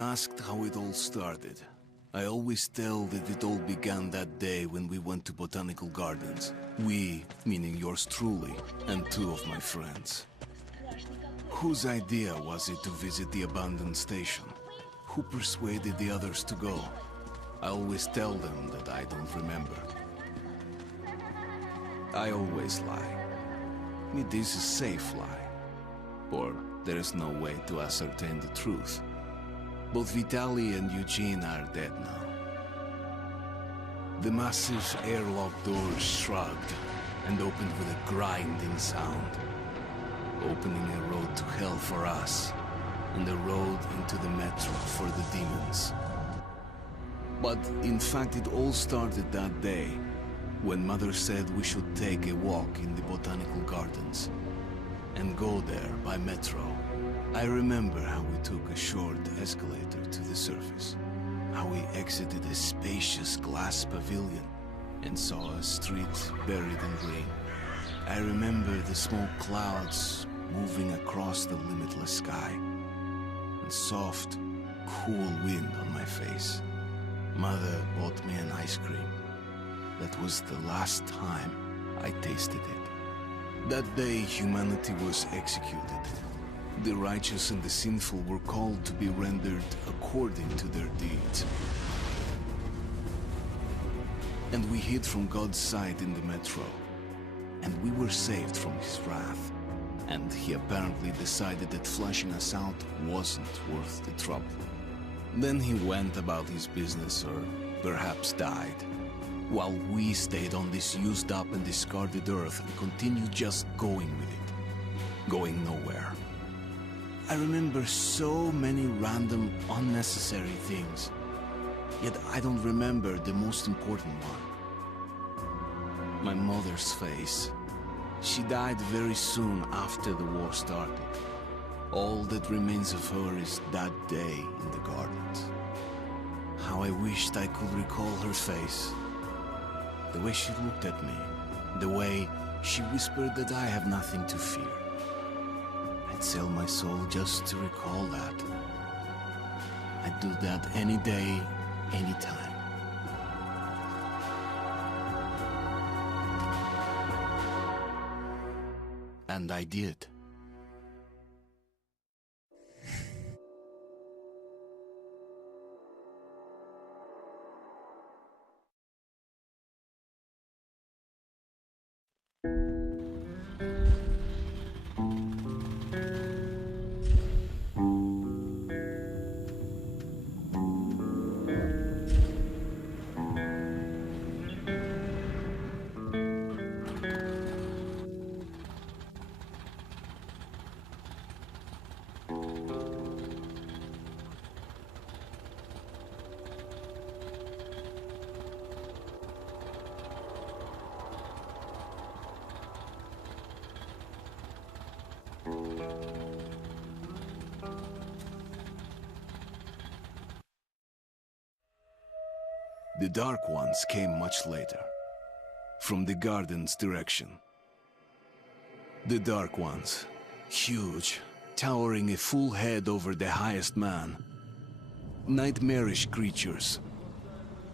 Asked how it all started. I always tell that it all began that day when we went to Botanical Gardens. We, meaning yours truly, and two of my friends. Whose idea was it to visit the abandoned station? Who persuaded the others to go? I always tell them that I don't remember. I always lie. It is a safe lie. Or there is no way to ascertain the truth. Both Vitaly and Eugene are dead now. The massive airlock doors shrugged and opened with a grinding sound, opening a road to hell for us and a road into the metro for the demons. But in fact, it all started that day when Mother said we should take a walk in the Botanical Gardens and go there by metro. I remember how we took a short escalator to the surface, how we exited a spacious glass pavilion and saw a street buried in green. I remember the smoke clouds moving across the limitless sky and soft, cool wind on my face. Mother bought me an ice cream. That was the last time I tasted it. That day, humanity was executed. The righteous and the sinful were called to be rendered according to their deeds. And we hid from God's sight in the metro. And we were saved from his wrath. And he apparently decided that flashing us out wasn't worth the trouble. Then he went about his business, or perhaps died, while we stayed on this used up and discarded earth and continued just going with it, going nowhere. I remember so many random, unnecessary things, yet I don't remember the most important one. My mother's face. She died very soon after the war started. All that remains of her is that day in the gardens. How I wished I could recall her face. The way she looked at me. The way she whispered that I have nothing to fear. I'd sell my soul just to recall that. I'd do that any day, any time. And I did. The Dark Ones came much later, from the garden's direction. The Dark Ones, huge, towering a full head over the highest man. Nightmarish creatures,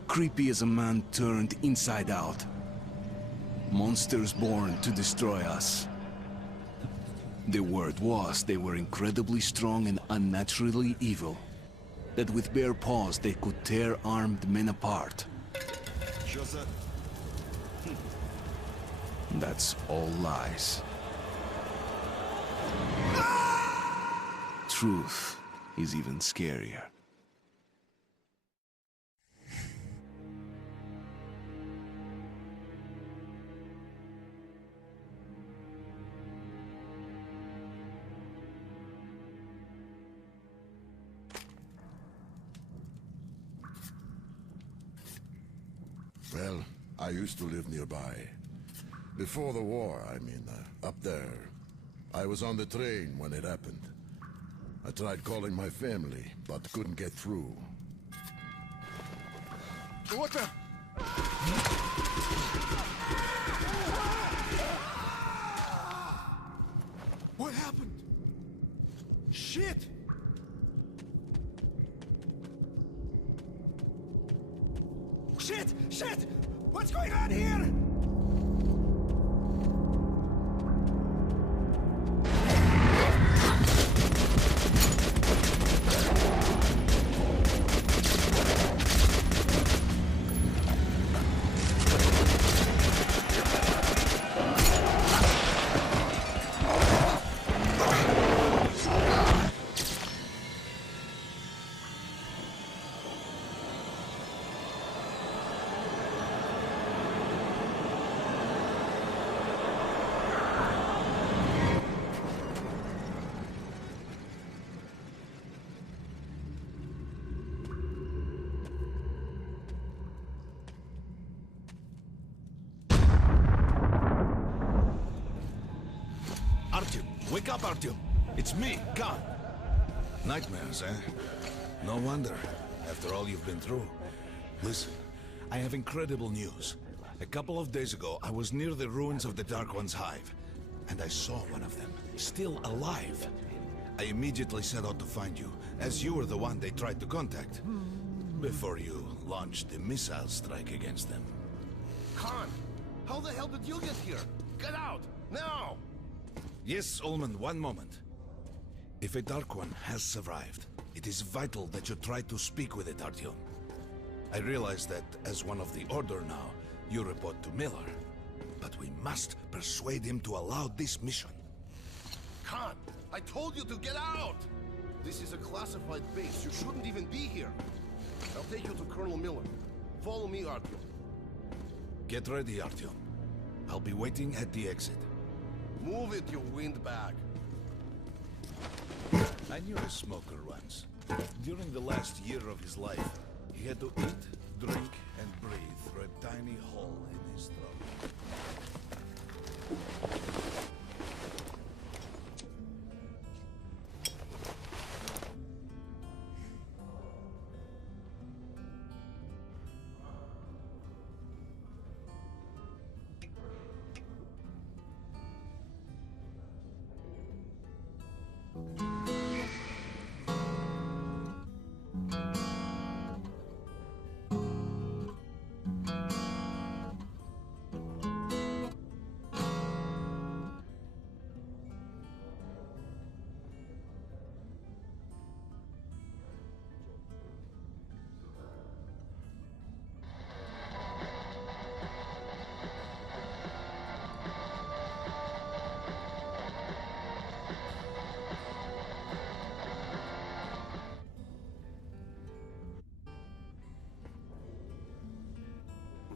creepy as a man turned inside out. Monsters born to destroy us. The word was they were incredibly strong and unnaturally evil. That with bare paws they could tear armed men apart. That's all lies. Truth is even scarier. Well, I used to live nearby. Before the war, up there. I was on the train when it happened. I tried calling my family, but couldn't get through. What the? What happened? Shit! Shit! Shit! What's going on here? Artyom, wake up, Artyom. It's me, Khan. Nightmares, eh? No wonder, after all you've been through. Listen, I have incredible news. A couple of days ago, I was near the ruins of the Dark One's hive, and I saw one of them, still alive. I immediately set out to find you, as you were the one they tried to contact, before you launched the missile strike against them. Khan, how the hell did you get here? Get out, now! Yes, Ullman, one moment. If a Dark One has survived, it is vital that you try to speak with it, Artyom. I realize that, as one of the Order now, you report to Miller. But we must persuade him to allow this mission. Khan, I told you to get out! This is a classified base. You shouldn't even be here. I'll take you to Colonel Miller. Follow me, Artyom. Get ready, Artyom. I'll be waiting at the exit. Move it, you windbag. I knew a smoker once. During the last year of his life, he had to eat, drink, and breathe through a tiny hole in his throat.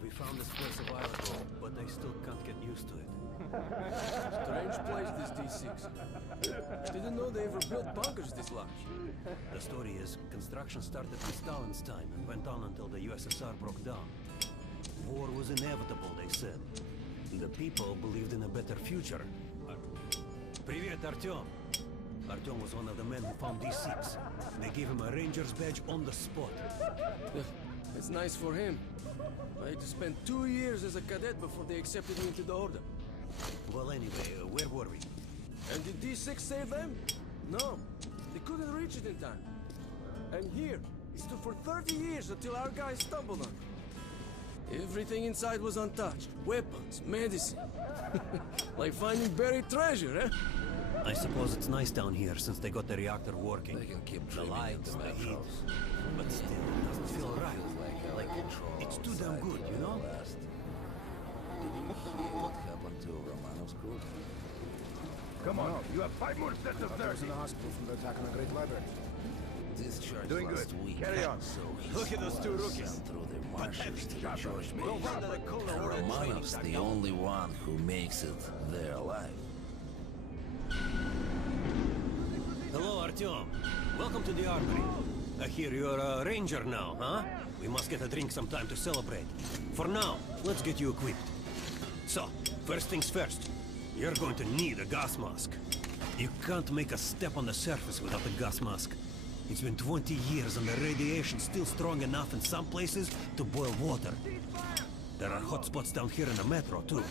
We found this place a while ago, but I still can't get used to it. Strange place, this D6. Didn't know they ever built bunkers this large. The story is, construction started in Stalin's time and went on until the USSR broke down. War was inevitable, they said. The people believed in a better future. Привет, Artyom. Artyom was one of the men who found D6. They gave him a ranger's badge on the spot. It's nice for him. I had to spend 2 years as a cadet before they accepted me into the Order. Well, anyway, where were we? And did D6 save them? No. They couldn't reach it in time. And here, it stood for 30 years until our guys stumbled on it. Everything inside was untouched. Weapons, medicine. Like finding buried treasure, eh? I suppose it's nice down here since they got the reactor working. They can keep The dreaming lights, of the the heat. metros. But still, it doesn't feel right. Like, it's too damn good, you know? Did you hear what happened to Romanov's crew? Come on, you have 5 more sets of I was 30. in the hospital from the attack on the Great Library. Discharged Doing last good. week. Carry on. So Look at those two rookies. sent through the marshes to the George No base. wonder the Colonel ordered training Romanov's back the then. only one who makes it there alive. Hello, Artyom. Welcome to the armory. I hear you're a ranger now, huh? We must get a drink sometime to celebrate. For now, let's get you equipped. So, first things first. You're going to need a gas mask. You can't make a step on the surface without a gas mask. It's been 20 years and the radiation's still strong enough in some places to boil water. There are hot spots down here in the metro, too.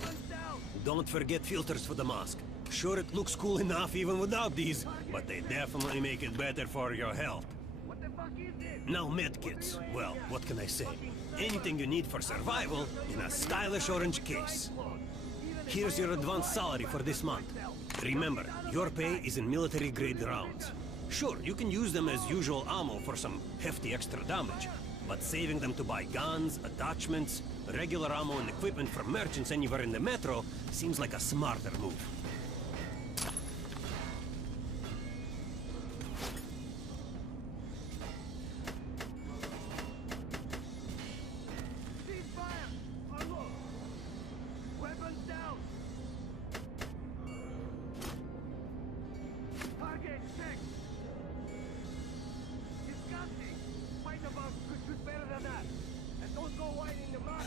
Don't forget filters for the mask. Sure, it looks cool enough even without these, but they definitely make it better for your health. What the fuck is this? Now medkits. Well, what can I say? Anything you need for survival in a stylish orange case. Here's your advance salary for this month. Remember, your pay is in military-grade rounds. Sure, you can use them as usual ammo for some hefty extra damage, but saving them to buy guns, attachments, regular ammo and equipment from merchants anywhere in the metro seems like a smarter move.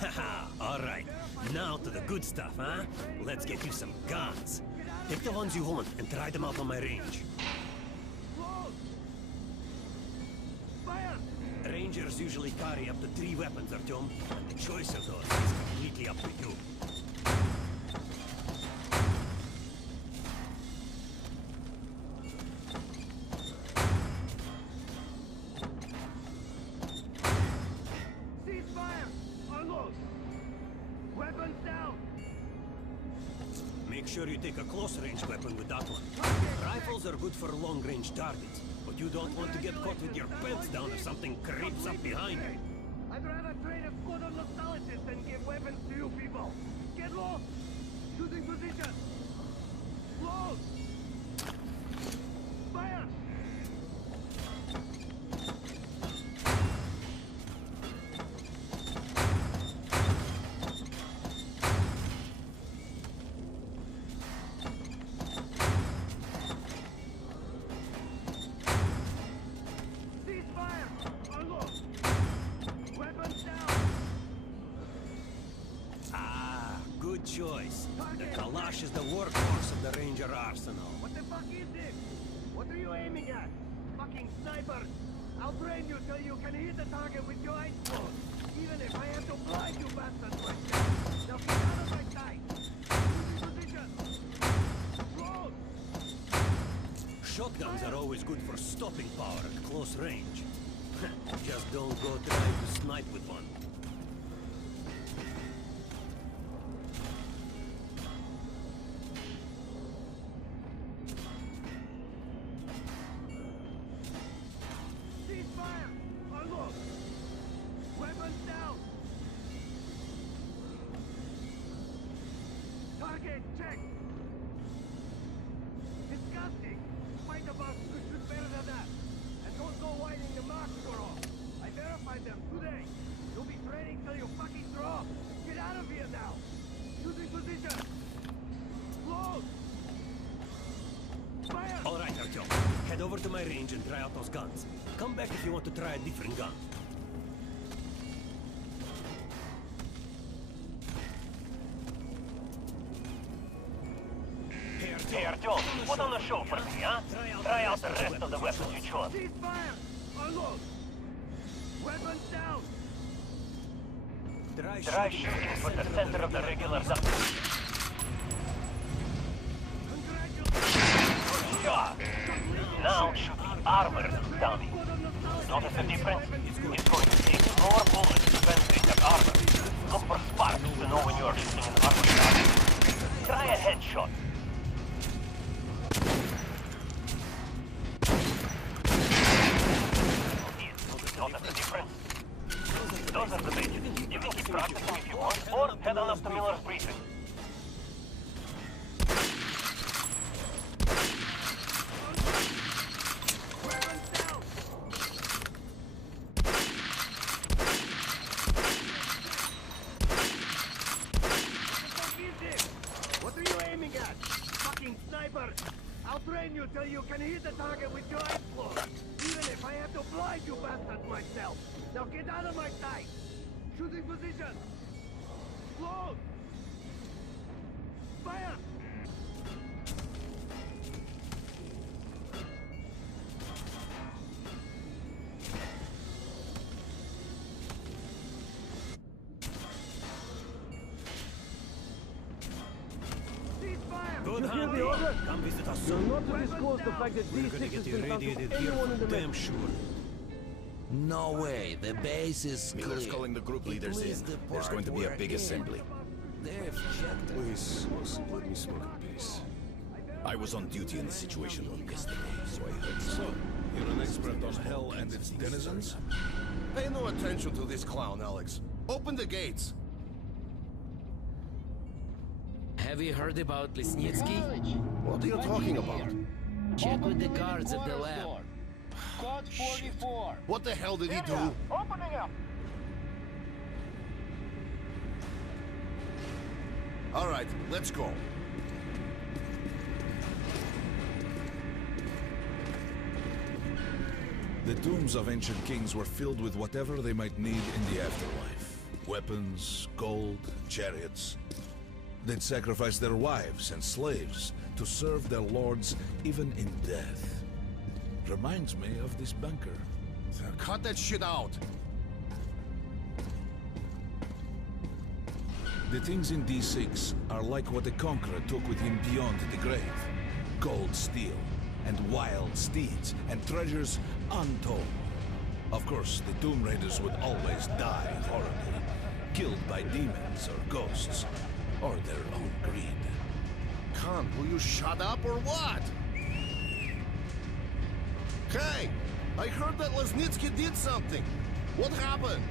Haha, alright. Now to the good stuff, huh? Let's get you some guns. Take the ones you want and try them out on my range. Rangers usually carry up to 3 weapons, Artyom, and the choice of those is completely up to you. Make sure you take a close-range weapon with that one. Rifles are good for long-range targets, but you don't want to get caught with your pants down if something creeps up behind you. I'd rather train a squad of nostalgists than give weapons to you people. Get low! Shooting position! Close! Fire! Good choice. The Kalash is the workhorse of the Ranger arsenal. What the fuck is this? What are you aiming at? Fucking snipers! I'll train you till you can hit the target with your eyes closed. Even if I have to blind you bastards myself. Now get out of my sight! Position! Close! Shotguns are always good for stopping power at close range. Just don't go trying to snipe with one. Target check! Disgusting! Find the boss could shoot better than that! And don't go widening the mark, Goro! I verified them today! You'll be training till you fucking draw! Get out of here now! Shooting position! Close! Fire! Alright, Artyom. Head over to my range and try out those guns. Come back if you want to try a different gun. Hey, Artyom, put on a show for me, huh? Try out the rest of the weapons you chose. Cease fire! Unload! Weapons down! Try shooting for the center of the regular zone. Shot! Now shoot the armor, dummy. Notice the difference? It's going to take more bullets to penetrate that armor. Look for sparks to know when you are shooting an armor shot. Try a headshot. Notice the difference? Those are the basics. You can keep practicing if you want, or head on up to Miller's briefing. What are you aiming at? Fucking sniper! I'll train you till you can hit the target with your eyes closed. Even if I have to blind you bastards myself. Now get out of my sight! Shooting position! Close! Fire! Good hunting. Come visit us soon. Not to disclose the fact that We're these gonna get sixes you been found radiated to here anyone in for the damn sure. No way, the base is Miller's clear. calling the group At leaders in. least the There's part going to be a we're big in. assembly. They've checked us. Please, Wilson, let me smoke a piece. I was on duty in the Situation Room yesterday, so I heard So, some. you're an expert on hell and its denizens? Pay no attention to this clown, Alex. Open the gates. Have you heard about Lesnitsky? What are you talking about? Check with the guards at the lab. Code 44. What the hell did he do? Opening up. All right, let's go. The tombs of ancient kings were filled with whatever they might need in the afterlife. Weapons, gold, chariots. They'd sacrifice their wives and slaves to serve their lords even in death. Reminds me of this bunker. Cut that shit out. The things in D6 are like what the Conqueror took with him beyond the grave. Gold steel, and wild steeds, and treasures untold. Of course, the Tomb Raiders would always die horribly, killed by demons or ghosts, or their own greed. Khan, will you shut up or what? Hey, I heard that Lesnitsky did something. What happened?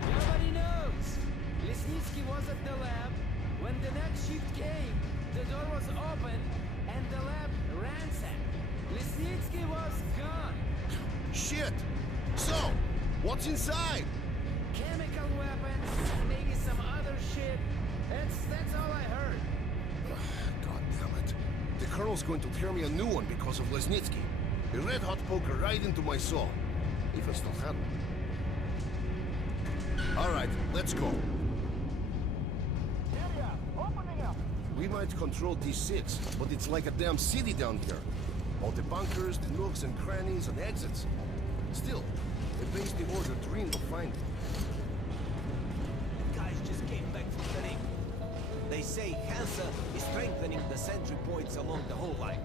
Nobody knows. Lesnitsky was at the lab. When the next shift came, the door was open and the lab ransacked. Lesnitsky was gone. Shit. So, what's inside? Chemical weapons, maybe some other shit. That's all I heard. God damn it. The Colonel's going to tear me a new one because of Lesnitsky. A red-hot poker right into my soul. If I still had one. All right, let's go. Area. Opening up. We might control D6, but it's like a damn city down here. All the bunkers, the nooks and crannies and exits. Still, the base the order dreamed of finding. Guys just came back from the ring. They say Hansa is strengthening the sentry points along the whole line,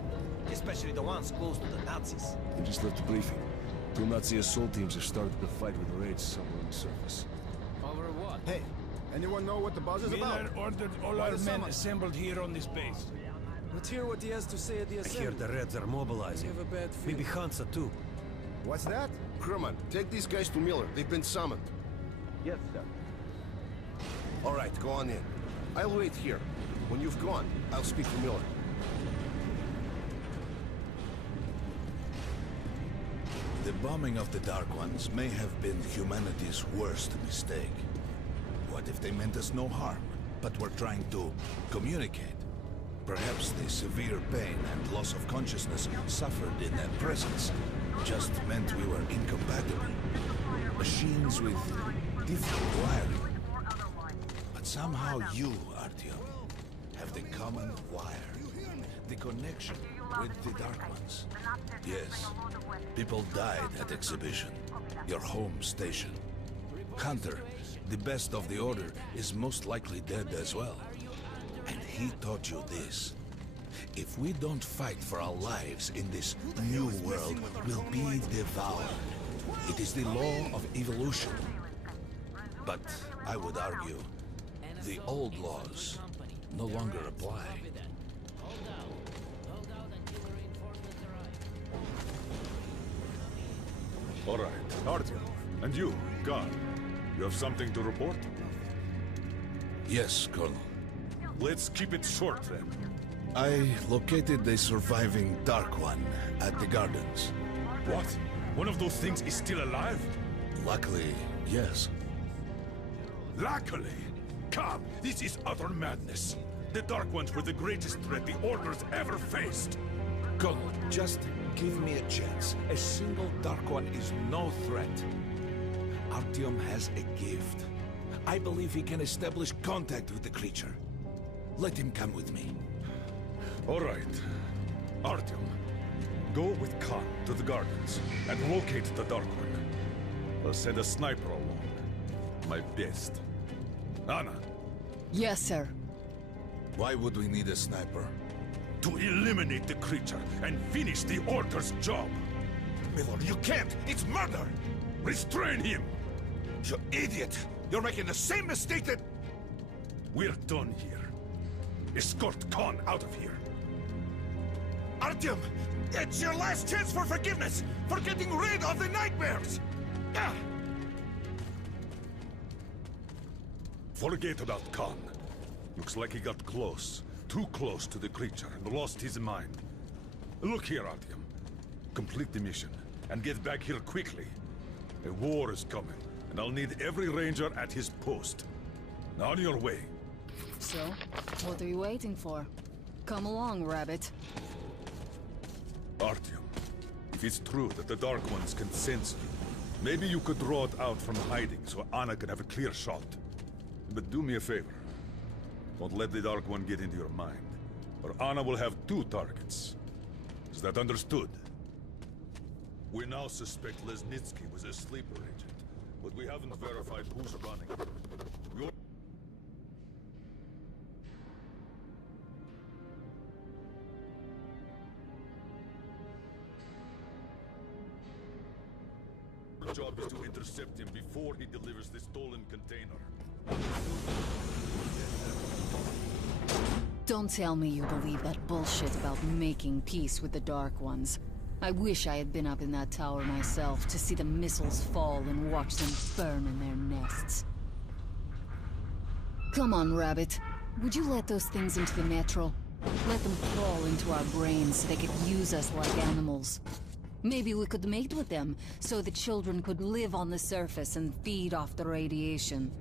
especially the ones close to the Nazis. We just left the briefing. 2 Nazi assault teams have started the fight with raids somewhere on the surface. Over what? Hey, anyone know what the buzz is about? Miller ordered all our men assembled here on this base. Let's hear what he has to say at the I hear assembly. the Reds are mobilizing. I have a bad Maybe feeling. Hansa too. What's that? Crewman, take these guys to Miller. They've been summoned. Yes, sir. All right, go on in. I'll wait here. When you've gone, I'll speak to Miller. The bombing of the Dark Ones may have been humanity's worst mistake. What if they meant us no harm, but were trying to communicate? Perhaps the severe pain and loss of consciousness suffered in their presence just meant we were incompatible. Machines with different wiring. But somehow you, Artyom, have the common wire. The connection with the Dark Ones. Yes, people died at exhibition, your home station. Hunter, the best of the Order, is most likely dead as well. And he taught you this. If we don't fight for our lives in this new world, we'll be devoured. It is the law of evolution. But I would argue, the old laws no longer apply. All right, Artyom. And you, God, you have something to report? Yes, Colonel. Let's keep it short then. I located the surviving Dark One at the gardens. What? One of those things is still alive? Luckily, yes. Luckily! Come, this is utter madness. The Dark Ones were the greatest threat the Order's ever faced. Colonel, just give me a chance. A single Dark One is no threat. Artyom has a gift. I believe he can establish contact with the creature. Let him come with me. All right. Artyom, go with Khan to the gardens and locate the Dark One. I'll send a sniper along. My best. Anna, Yes, sir. Why would we need a sniper? to eliminate the creature and finish the Order's job. Miller, you can't! It's murder! Restrain him! You idiot! You're making the same mistake that... We're done here. Escort Khan out of here. Artyom! It's your last chance for forgiveness! For getting rid of the nightmares! Ah! Forget about Khan. Looks like he got close. Too close to the creature and lost his mind. Look here, Artyom. Complete the mission and get back here quickly. A war is coming, and I'll need every ranger at his post. On your way. So, what are you waiting for? Come along, Rabbit. Artyom, if it's true that the Dark Ones can sense you, maybe you could draw it out from hiding so Anna can have a clear shot. But do me a favor. Don't let the Dark One get into your mind, or Anna will have 2 targets. Is that understood? We now suspect Lesnitsky was a sleeper agent, but we haven't verified who's running it. Your job is to intercept him before he delivers the stolen container. Don't tell me you believe that bullshit about making peace with the Dark Ones. I wish I had been up in that tower myself to see the missiles fall and watch them burn in their nests. Come on, Rabbit. Would you let those things into the metro? Let them crawl into our brains so they could use us like animals. Maybe we could mate with them, so the children could live on the surface and feed off the radiation.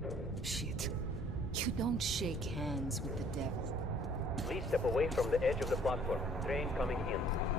Shit. You don't shake hands with the devil. Please step away from the edge of the platform. Train coming in.